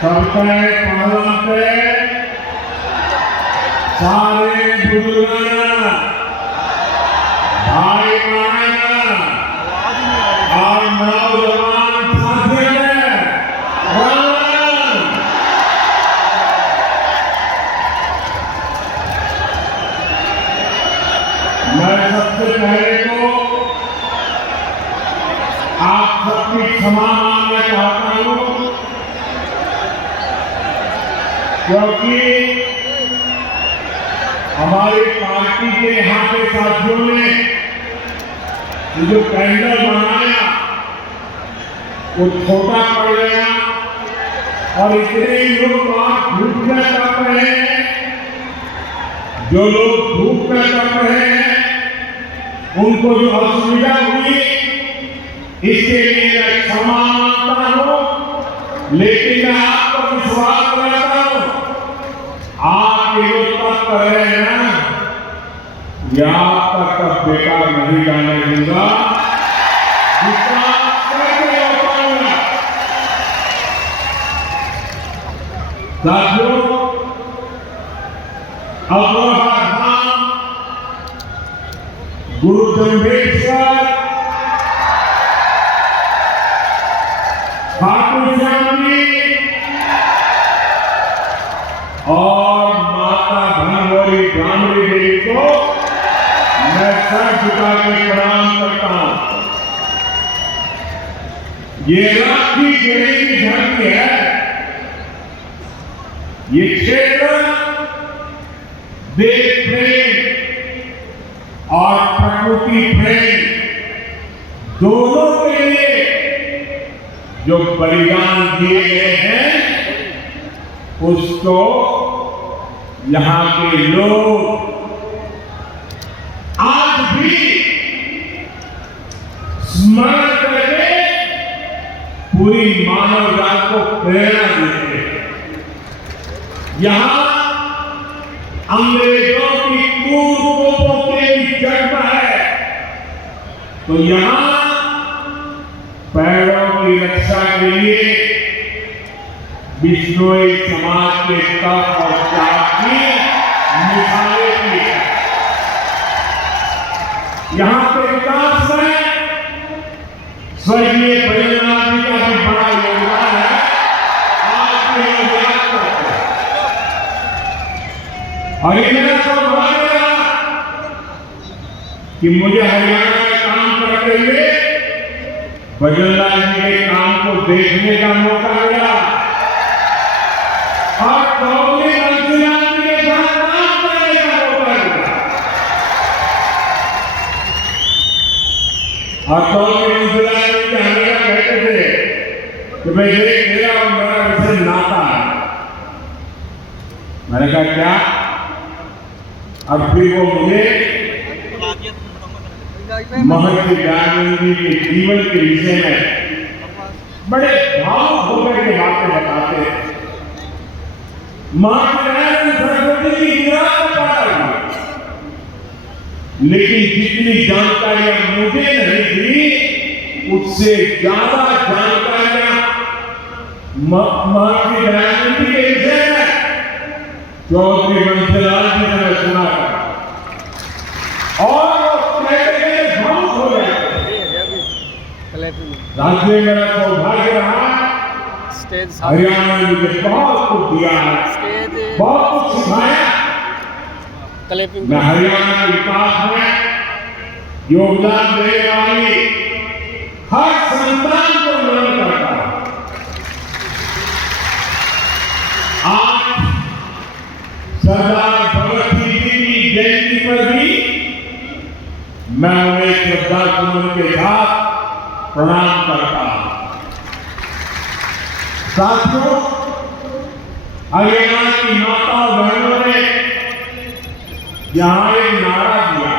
सबसे पहला से सारे बुजुर्ग भाई बहन और नौजवान साथियों मैं सबसे पहले तो आप सबकी क्षमा मांगना चाहता हूं, क्योंकि हमारी पार्टी के यहाँ के साथियों ने जो कैंडल बनाया वो छोटा पड़ गया और इतने लोग वहां धूप में तप रहे हैं। जो लोग धूप में तप रहे हैं उनको जो असुविधा हुई इसके लिए मैं क्षमा मांगता हूं, लेकिन मैं आपको विश्वास करता हूं आप ये तप कर रहे हैं ना, या आपका तप बेकार नहीं जाने दूंगा। साथियों, धाम गुरु जम्भेश्वर खाटू श्याम जी और माता धनवरी ब्राह्मणी देवी को मैं सर झुका के प्रणाम करता हूं। ये राखी गणेश की धरती है। ये क्षेत्र देश प्रेम और प्रकृति प्रेम दोनों के लिए जो बलिदान दिए गए हैं उसको यहां के लोग आज भी स्मरण करके पूरी मानव जात को प्रेरणा देते हैं। यहां अंग्रेजों की क्रूर की जन्म है, तो यहां पैरों की रक्षा के लिए बिश्नोई समाज के तप और त्याग की मिसालें की है। यहां के विकास में स्वर्गीय बैजनाथ जी का भी बड़ा योगदान है। आज के याद करते हैं और ये मेरा सौभाग्य रहा कि मुझे हरियाणा में काम करते हुए बैजनाथ जी के काम को देखने का मौका मिला और चौधरी बंसीलाल जी के साथ काम करने का मौका मिला। और चौधरी बंसीलाल जी हमेशा कहते थे कि भाई देख मेरा और मेरा विषय नाता है। मैंने कहा क्या? अब फिर वो मुझे महर्षि दयानंद जी के जीवन के विषय में बड़े भावुक होकर के बातें बताते हैं। महाराज सरस्वती की विराट पाया, लेकिन जितनी जानकारियां मुझे नहीं थी उससे ज्यादा जानकारियां महर्षि दयानंद जी के विषय में चौधरी बंसीलाल जी ने सुना और भावुक हो गया। राज्य में मेरा सौभाग्य रहा, हरियाणा ने मुझे बहुत कुछ दिया है, बहुत कुछ सिखाया। मैं हरियाणा के विकास में योगदान देने वाली हर संतान को नमन करता हूं। आज सरदार भगत सिंह जी की जयंती पर भी मैं उन्हें श्रद्धासुमन के साथ प्रणाम करता हूं। साथियों, हरियाणा की माता बहनों ने यहां एक नारा दिया,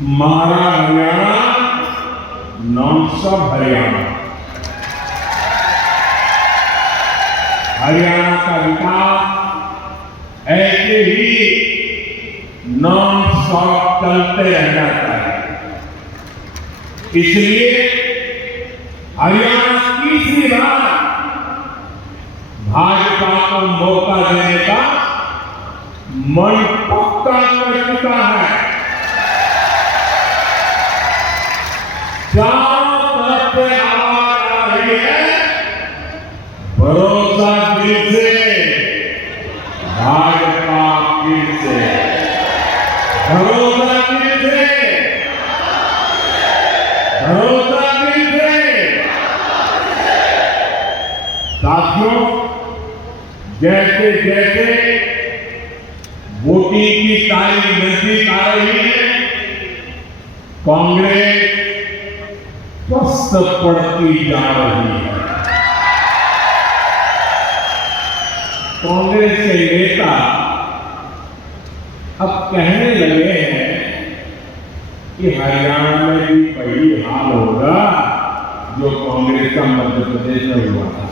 हमारा हरियाणा नॉन स्टॉप हरियाणा। हरियाणा का विकास ऐसे ही नॉन स्टॉप चलते रहना चाहिए। इसलिए हरियाणा तीसरी बार भाजपा को मौका देने का मन पक्का कर चुका है। चारों तरफ से आवाज आ रही है, भरोसा दिल से, भाजपा दिल से, भरोसा दिल से, भरोसा दिल से। साथियों, जैसे जैसे वोटिंग की तारीख नजदीक आ रही है, कांग्रेस स्वस्थ पड़ती जा रही है। कांग्रेस के नेता अब कहने लगे हैं कि हरियाणा में भी वही हाल होगा जो कांग्रेस का मध्य प्रदेश में हुआ था।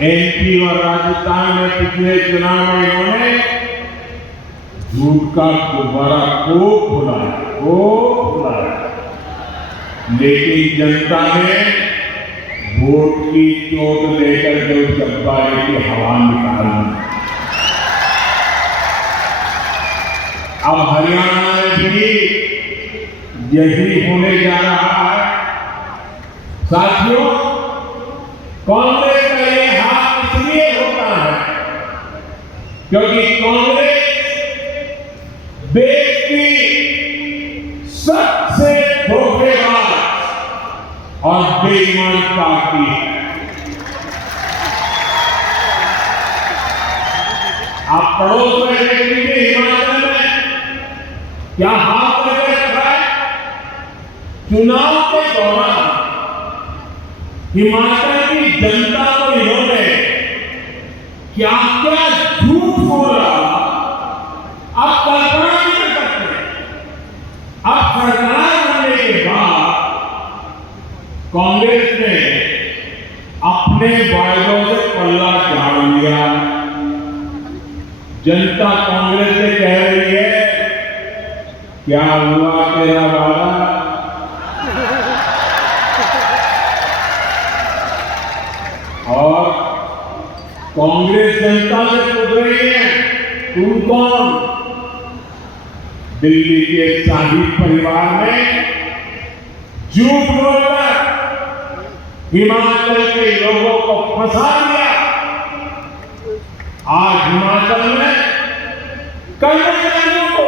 एमपी और राजस्थान में पिछले चुनाव में इन्होंने झूठ का गुब्बारा खूब फुलाया, लेकिन जनता ने वोट की चोट लेकर जो गुब्बारे की हवा निकाली। अब हरियाणा में भी यही होने जा रहा है। साथियों, कांग्रेस का ये हाथ इसलिए होता है क्योंकि कांग्रेस देश की सबसे धोखेबाज और बेईमान पार्टी है। आप पड़ोस में देख लीजिए, हिमाचल में क्या हाथ करके रखा है। चुनाव के दौरान हिमाचल की जनता को इन्होंने क्या क्या झूठ बोला, आप कल्पना नहीं कर सकते। अब सरकार बनने के बाद कांग्रेस ने अपने वायदों से पल्ला झाड़ लिया। जनता कांग्रेस से कह रही है, क्या हुआ तेरा वादा? और कांग्रेस जनता से पूछ रही है, तुम कौन? दिल्ली के शाही परिवार में झूठ बोलकर हिमाचल के लोगों को फंसा दिया। आज हिमाचल में कर्मचारियों को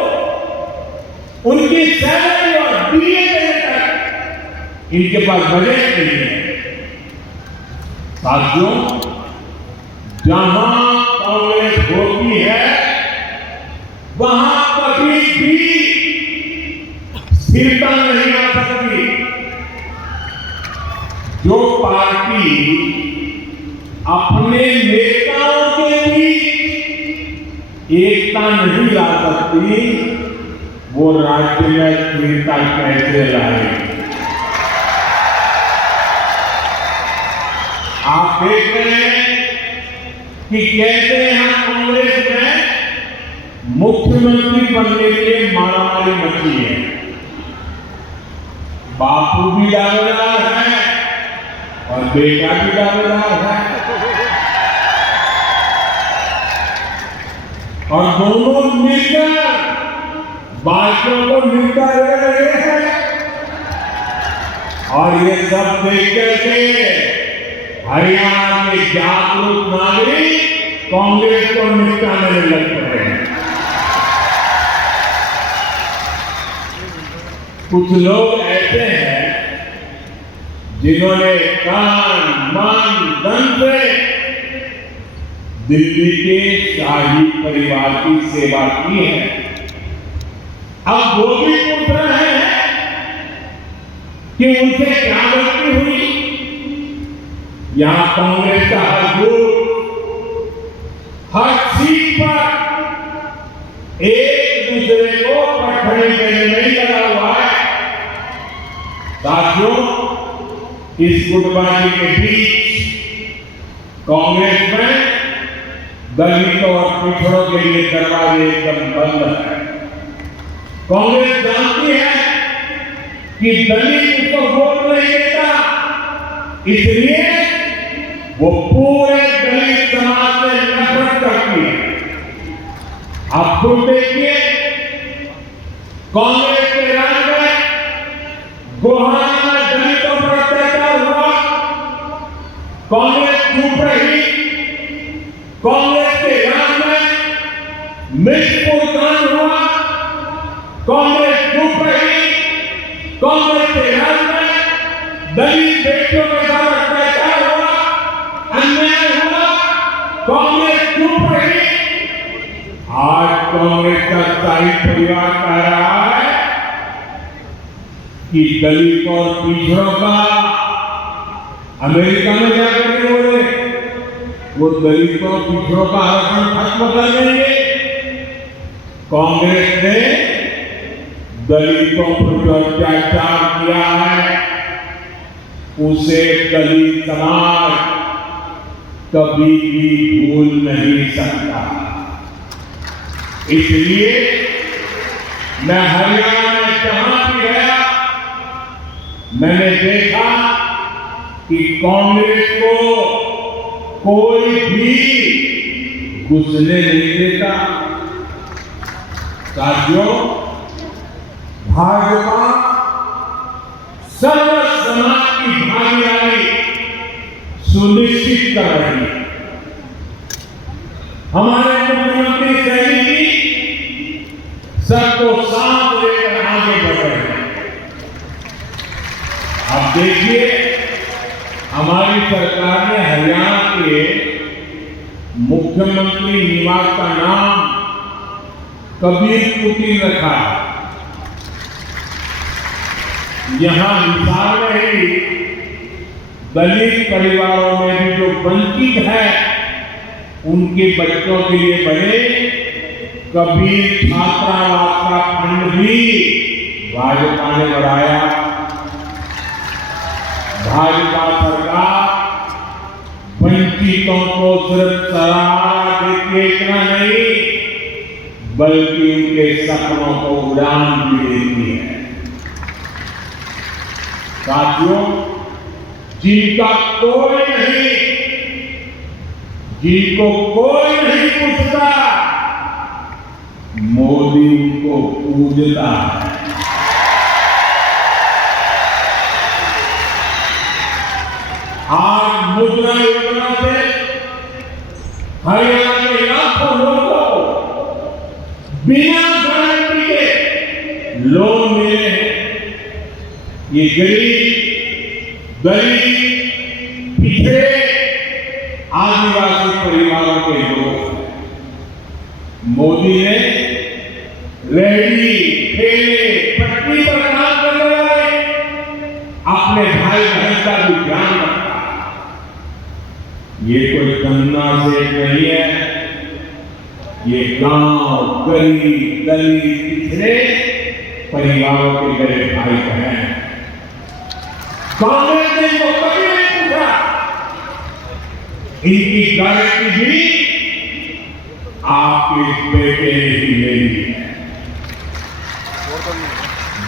उनकी सैलरी और डीए देने तक इनके पास बजट नहीं है। साथियों, जहां कांग्रेस होती है वहां कभी भी स्थिरता नहीं आ सकती। जो पार्टी अपने नेताओं के बीच एकता नहीं ला सकती, वो राज्य में स्थिरता कैसे लाएगी? आप देख रहे हैं कि कैसे यहां कांग्रेस में मुख्यमंत्री बनने के लिए मारामारी मची है। बापू भी दावेदार है और बेटा भी दावेदार है, और दोनों मिलकर बातों को निपटा रहे हैं। और ये सब देख करके हरियाणा के जागरूक नागरिक कांग्रेस को निपटाने में लग पड़े हैं। कुछ लोग ऐसे हैं जिन्होंने कान मन धन से दिल्ली के शाही परिवार की सेवा की है। अब वो भी पूछ रहे हैं कि उनसे क्या गलती हुई। यहां कांग्रेस का हर ग्रुप हर सीट पर एक दूसरे को पटखनी देने नहीं लगा हुआ है। साथियों, इस गुटबाजी के बीच कांग्रेस में दलितों और पिछड़ों के लिए दरवाजे एकदम बंद है। कांग्रेस जानती है कि दलित उसको वोट नहीं देता, इसलिए वो पूरे दलित समाज से नफरत करती है। आप खुद देखिए, कांग्रेस के राज में गोहाना में दलितों पर अत्याचार हुआ, कांग्रेस चुप रही। कांग्रेस के राज में मिर्चपुर कांड हुआ, कांग्रेस चुप रही। कांग्रेस के राज में दलित बेटियों के साथ अत्याचार हुआ, अन्याय हुआ, कांग्रेस चुप रही। आज कांग्रेस का शाही परिवार कह रहा है कि दलित और पिछड़ों का अमेरिका में जाकर के बोले वो दलितों पिछड़ों का आरक्षण खत्म कर देंगे। कांग्रेस ने दलितों पर जो अत्याचार किया है उसे दलित समाज कभी भी भूल नहीं सकता। इसलिए मैं हरियाणा में जहां भी गया मैंने देखा कि कांग्रेस को कोई भी घुसने नहीं देता। साथियों, भाजपा सर्व समाज की भागीदारी सुनिश्चित कर रही है। हमारे मुख्यमंत्री सैनी जी सबको साथ लेकर आगे बढ़ रहे हैं। अब देखिए, हमारी सरकार ने हरियाणा के मुख्यमंत्री निवास का नाम कबीर कुटीर रखा है। यहां हिसार में ही दलित परिवारों में भी जो वंचित है उनके बच्चों के लिए बने कबीर छात्रावास का फंड भी भाजपा ने बढ़ाया। भाजपा सरकार वंचितों को सिर्फ सहारा देती इतना नहीं बल्कि उनके सपनों को उड़ान भी देती है। साथियों, जिनका कोई नहीं, जिनको कोई नहीं पूछता, मोदी उनको पूजता है। आज मुद्रा योजना से हरियाणा के लाखों लोगों को बिना गारंटी के लोन मिले हैं। ये गरीब, दलित, पिछड़े, आदिवासी परिवारों के लोग। मोदी ने रेहड़ी, ठेले, पटरी पर काम करने वाले अपने भाई बहन का भी ध्यान रखा। ये कोई गन्ना से नहीं है, ये गांव, गरीब, दलित, पिछड़े परिवारों के गरीब भाई बहन। कांग्रेस ने इनको कभी नहीं पूछा। इनकी गारंटी भी आपके बेटे ने ही ले ली है।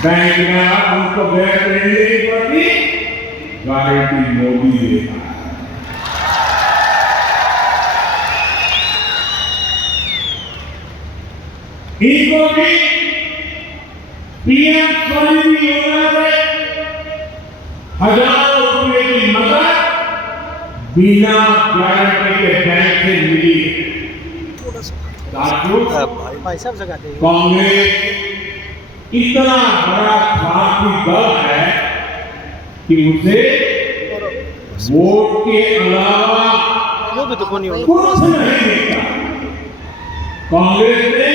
बैंक में उनको बैंक लेने की पड़ती, गारंटी मोदी देता है। इनको भी पीएम स्वनिधि योजना से हजारों रुपए की मदद बिना गारंटी के बैंक से मिली। कांग्रेस इतना बड़ा स्वार्थी दल है कि उसे वोट के अलावा कुछ नहीं मिलता। कांग्रेस ने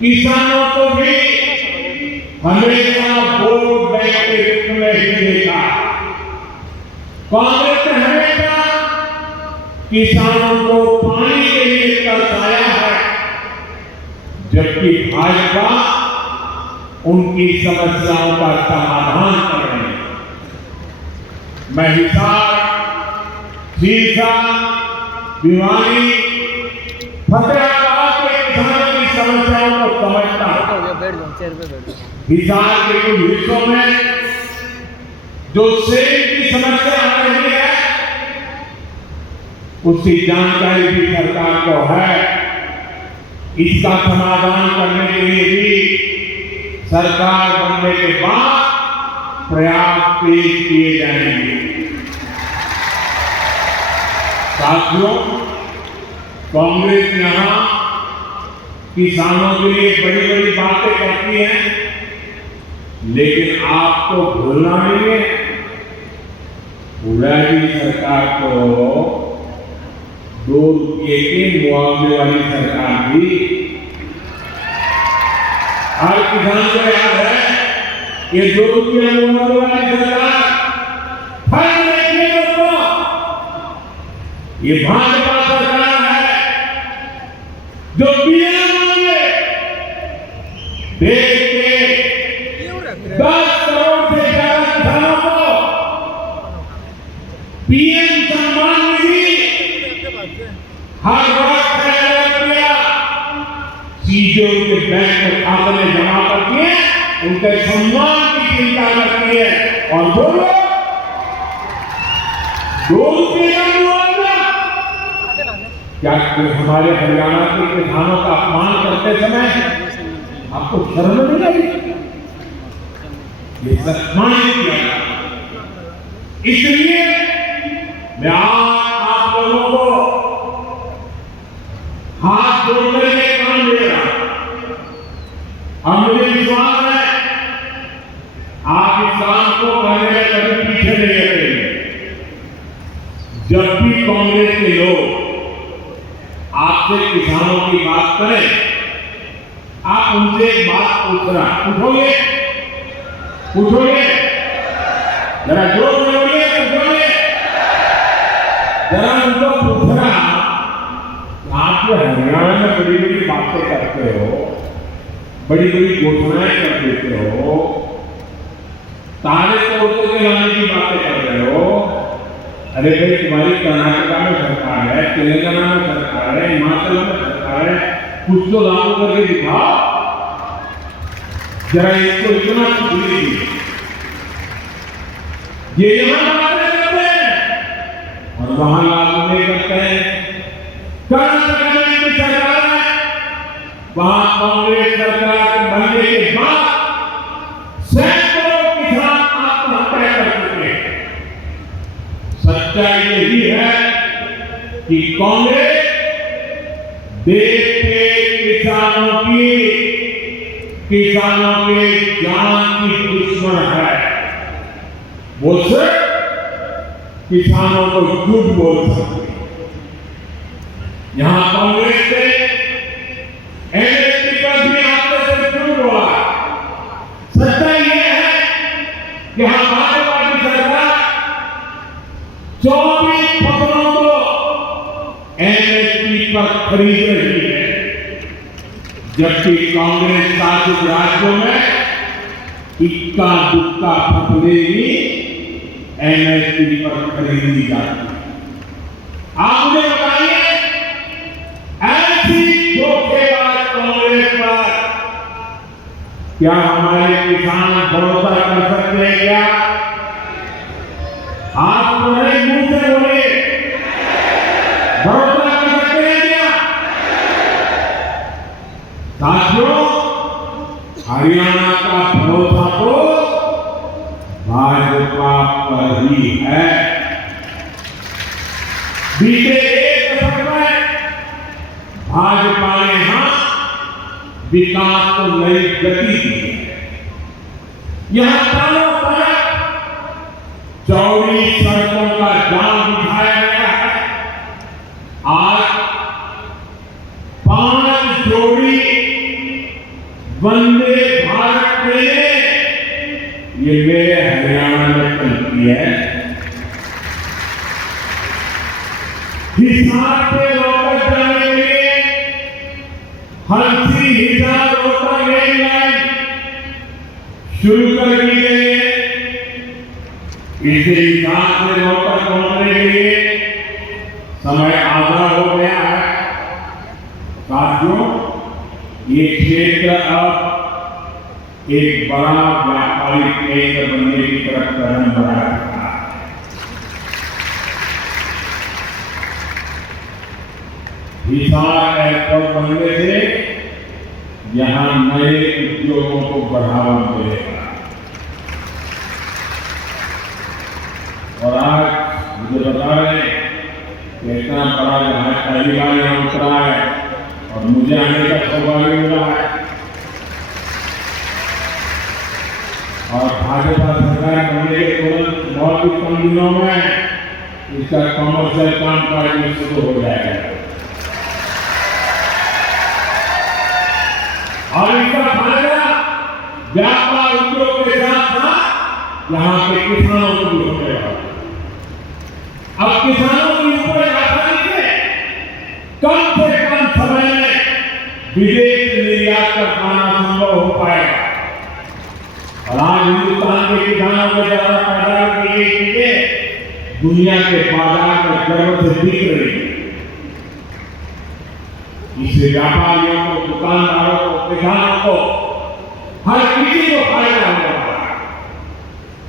किसानों को भी हमेशा वोट बैंक के रूप में ही देखा। कांग्रेस ने हमेशा किसानों को पानी के लिए तरसाया है, जबकि भाजपा उनकी समस्याओं का समाधान कर रही है। मैं हिसार, सीसा, भिवानी, फतेहाबाद के किसानों की समस्याओं को समझता हूं। हिसार के कुछ हिस्सों में जो सेब की समस्या आ रही है, उसकी जानकारी भी सरकार को है। इसका समाधान करने के लिए भी सरकार बनने के बाद प्रयास तेज किए जाएंगे। साथियों, कांग्रेस यहां किसानों के लिए बड़ी बड़ी बातें करती है, लेकिन आपको भूलना नहीं है, उड़ाई सरकार को 2 रुपये के मुआवजे वाली सरकार थी। हर किसान को याद है, ये 2 रुपये मुआवजे वाली सरकार फल नहीं है दोस्तों, ये भाजपा सरकार है जो बिना मांगे देश के 10 करोड़ से ज्यादा किसानों को पीएम सम्मान निधि हर वर्ष 6,000 रुपया सीधे उनके बैंक में खाते में जमा करती है, उनके सम्मान की चिंता करती है। और बोलो 2 रुपये का मुआवजा, क्या हमारे हरियाणा के किसानों का अपमान करते समय आपको शर्म नहीं लगी? ये सम्मानित किया जाता। इसलिए मैं आज आप लोगों को हाथ जोड़कर ये काम दे रहा हूं, और मुझे विश्वास है आप इस काम को करने में कभी पीछे नहीं हटेंगे। जब भी कांग्रेस के लोग आपसे किसानों की बात करें, आप उनसे एक बात पूछोगे, जरा जोर से बोलिए, पूछोगे, जरा उनको पूछना, आप जो हरियाणा में बड़ी बड़ी बातें करते हो, बड़ी बड़ी घोषणाएं कर देते हो, तारे तोड़ते के लाने की बातें कर रहे हो। अरे भाई, तुम्हारी कर्नाटका में सरकार है, तेलंगाना में सरकार है, हिमाचल में सरकार है, कुछ तो लागू करके दिखाओ। जरा इसको इतना भूलिए, ये यहां बातें करते हैं और वहां लागू नहीं करते हैं। कर्नाटका में भी सरकार है, वहां कांग्रेस सरकार बनने के बाद सैकड़ों किसान आत्महत्या कर चुके हैं। सच्चाई यही है कि कांग्रेस देश के किसानों के जान की दुश्मन है। वो सिर्फ किसानों को झूठ बोल सकते हैं। यहां कांग्रेस से एमएसपी पर भी आपने से झूठ बोला। सच्चाई यह है कि हमारे पार्टी सरकार 24 फसलों को एमएसपी पर खरीद रही है, जबकि कांग्रेस शासित राज्यों में इक्का दुक्का फसलें भी एमएसपी पर खरीदी जाती है। आप मुझे बताइए, ऐसी धोखेबाज कांग्रेस पर क्या हमारे किसान भरोसा कर सकते हैं? क्या आप तुम्हारे मुंह से बोलिए, भरोसा कर सकते हैं क्या? साथियों, हरियाणा का भरोसा तो भाजपा पर ही है। बीते 1 दशक में भाजपा ने यहां विकास को नई गति दी है। यहां चारों तरफ चौड़ी सड़कों का जाल बिछाया गया है। आज 5 जोड़ी वंदे भारत ट्रेनें ये मेरे हरियाणा में चलती है। हिसार से लौटकर जाने के लिए हंसी हिसार रोटा रेल लाइन शुरू कर दी गई है। इसे हिसार से लौटकर पहुंचने के लिए समय आधा हो गया है। साथियों, ये क्षेत्र अब एक बड़ा व्यापारिक केंद्र बनने की तरफ कदम बढ़ा रहा है। हिसार एयरपोर्ट बनने से यहां नए उद्योगों को बढ़ावा मिलेगा। और आज मुझे बता रहे कि इतना बड़ा जहाज पहली बार यहां उतरा है और मुझे आने का सौभाग्य मिला है। और भाजपा सरकार बनने के तुरंत बहुत ही कम दिनों में इसका कमर्शियल काम काज शुरू हो जाएगा। और इसका फायदा व्यापार उद्योग के साथ साथ यहाँ के किसानों को भी होने वाला। अब किसानों की उपज आसानी से कम समय में विदेश निर्यात कर पाना संभव हो पाएगा। और आज हिंदुस्तान के किसानों को ज्यादा पैदावार की गई चीजें दुनिया के बाजार में गर्व से बिक रही है। इससे व्यापारियों को, दुकानदारों को, किसानों को, हर किसी को फायदा होने वाला है।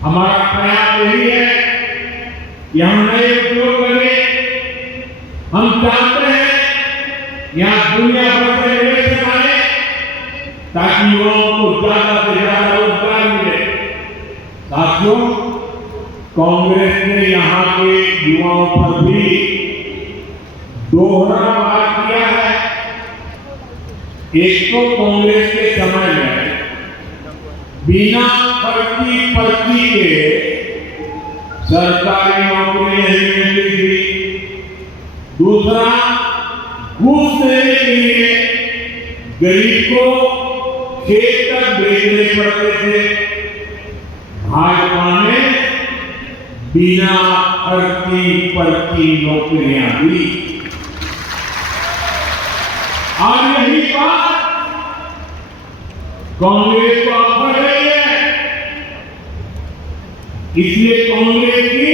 हमारा प्रयास यही है कि हम नए उद्योग बने। हम चाहते हैं यहाँ दुनिया भर से निवेश आए ताकि युवाओं को ज्यादा से ज्यादा रोजगार मिले। साथियों, कांग्रेस ने यहाँ के युवाओं पर भी दोहरा वार किया है। एक तो कांग्रेस के समय में बिना पर्ची के सरकारी नौकरी नहीं मिलती थी। दूसरा, घूस देने के लिए गरीब को खेत तक बेचने पड़ते थे। भाजपा ने बिना पर्ची नौकरियां दी। और यही बात कांग्रेस को अब रही है। इसलिए कांग्रेस की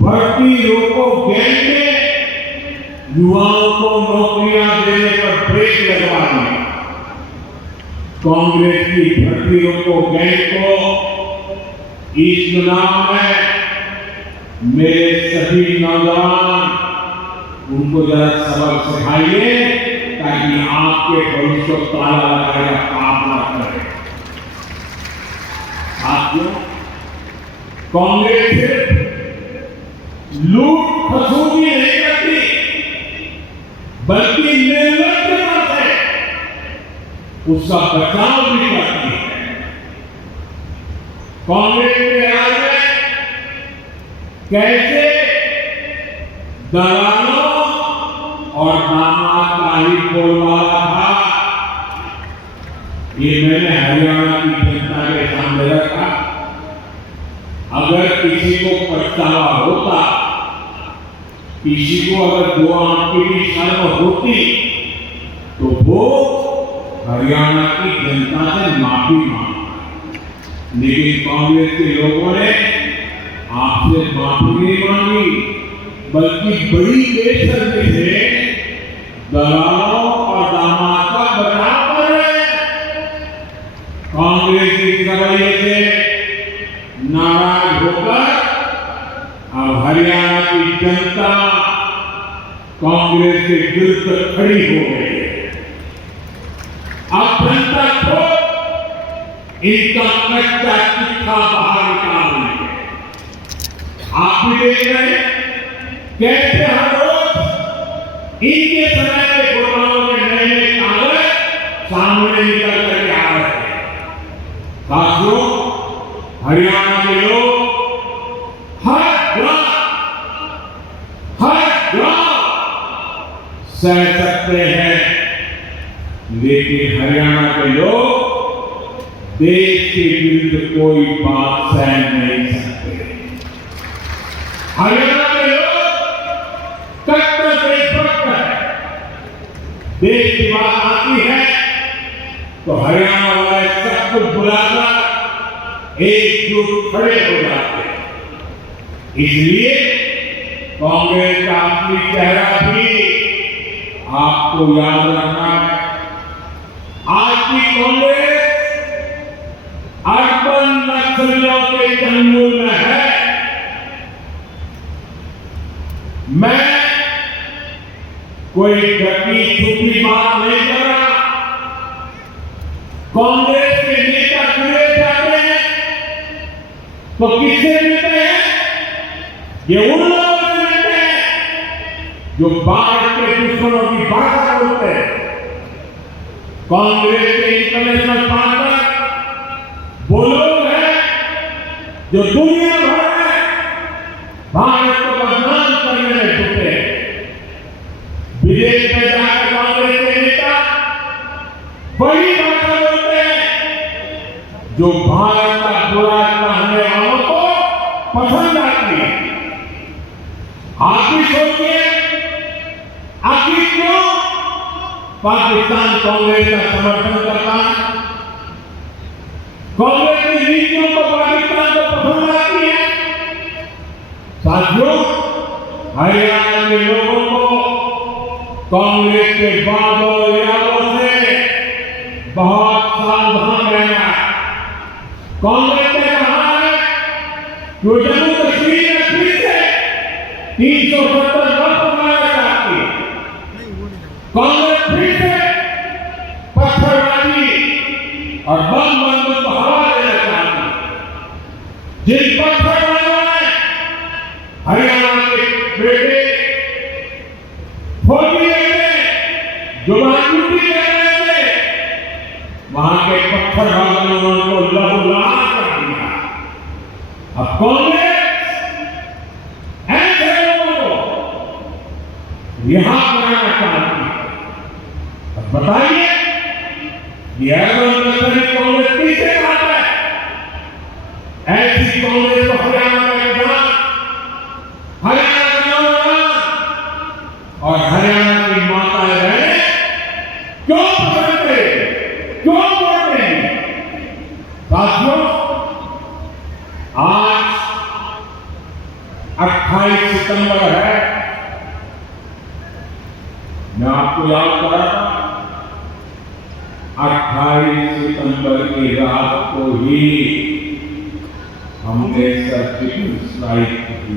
भर्ती रोको गैंग ने युवाओं को नौकरियां देने पर ब्रेक लगवा दी। कांग्रेस की भर्ती रोको गैंग को इस चुनाव में मेरे सभी नौजवान उनको जरा सबक सिखाइए ताकि आपके भविष्य को ताला लगाया काम न करे। साथियों, कांग्रेस सिर्फ लूट खसूटी नहीं करती बल्कि निर्लज्जता से उसका बचाव भी करती है। कांग्रेस के राज में कैसे दलालों और दामाद का ही बोलबाला था, ये मैंने हरियाणा की जनता के सामने रखा। अगर किसी को पछतावा होता, किसी को अगर दो आंख की शर्म होती, तो वो हरियाणा की जनता से माफी मांगता। लेकिन कांग्रेस के लोगों ने आपसे माफी नहीं मांगी, बल्कि बड़ी बेशर्मी से दलालों और दामाद का बचाव कर रहे हैं। कांग्रेस की रवैये से नाराज होकर अब हरियाणा की जनता कांग्रेस के विरुद्ध खड़ी हो गई है। अब जनता को इनका कच्चा चिट्ठा बाहर निकालेंगे। आप भी देख रहे हैं कैसे हर रोज इनके समय के घोटालों के नए नए कागज सामने निकल कर आ रहे हैं। साथियों, हरियाणा के लोग हर ग्राम सह सकते हैं, लेकिन हरियाणा के लोग देश के विरुद्ध कोई बात सह नहीं सकते। हरियाणा के लोग कट्टर देशभक्त है। देश की बात आती है तो हरियाणा वाले सब कुछ बुलाकर एकजुट खड़े हो जाते हैं। इसलिए कांग्रेस का असली चेहरा भी आपको याद रखना है। आज की कांग्रेस नक्सलियों के जंगल में है। मैं कोई ढकी छुपी बात नहीं कर रहा। कांग्रेस के नेता जुड़े जाते हैं तो किससे मिलते हैं? ये उन लोगों से मिलते हैं जो भारत के दुश्मनों की भाषा बोलते हैं। कांग्रेस के इंटरनेशनल पार्टनर वो लोग हैं जो दुनिया भर में भारत को बदनाम करने में जुटे हैं। विदेश में जाकर कांग्रेस के नेता वही भाषा बोलते हैं जो भारत का बुरा कहने वालों को पसंद आती है। आप भी सोचिए, आखिर क्यों पाकिस्तान कांग्रेस का समर्थन करता है? कांग्रेस की नीतियों को पाकिस्तान को पसंद आती है। साथियों, हरियाणा के लोगों को कांग्रेस के बादल यादों से बहुत सावधान रहना है। कांग्रेस ने कहा है कि जम्मू कश्मीर में फिर से 370 वर्ष मनाना चाहती है। कांग्रेस फिर से पत्थरबाजी और बम बंदूक को हवा देना चाहती है। जिन पत्थरबाजों ने हरियाणा के बेटे फौजी जो ड्यूटी कर रहे थे, वहां के पत्थरबाजों ने उनको लहूलुहान कर दिया। अब कांग्रेस ऐसे लोगों को यहां बनाना चाहती है। अब बताइए, कांग्रेस किसे आता है? ऐसी कांग्रेस को हरियाणा में जान, हरियाणा का नौजवान और हरियाणा की माताएं बहनें क्यों पसंद करें, क्यों वोट देंगे? साथियों, आज 28 सितंबर है। मैं आपको याद कर रहा था, 28 सितंबर की रात को ही हमने सर्जिकल स्ट्राइक की।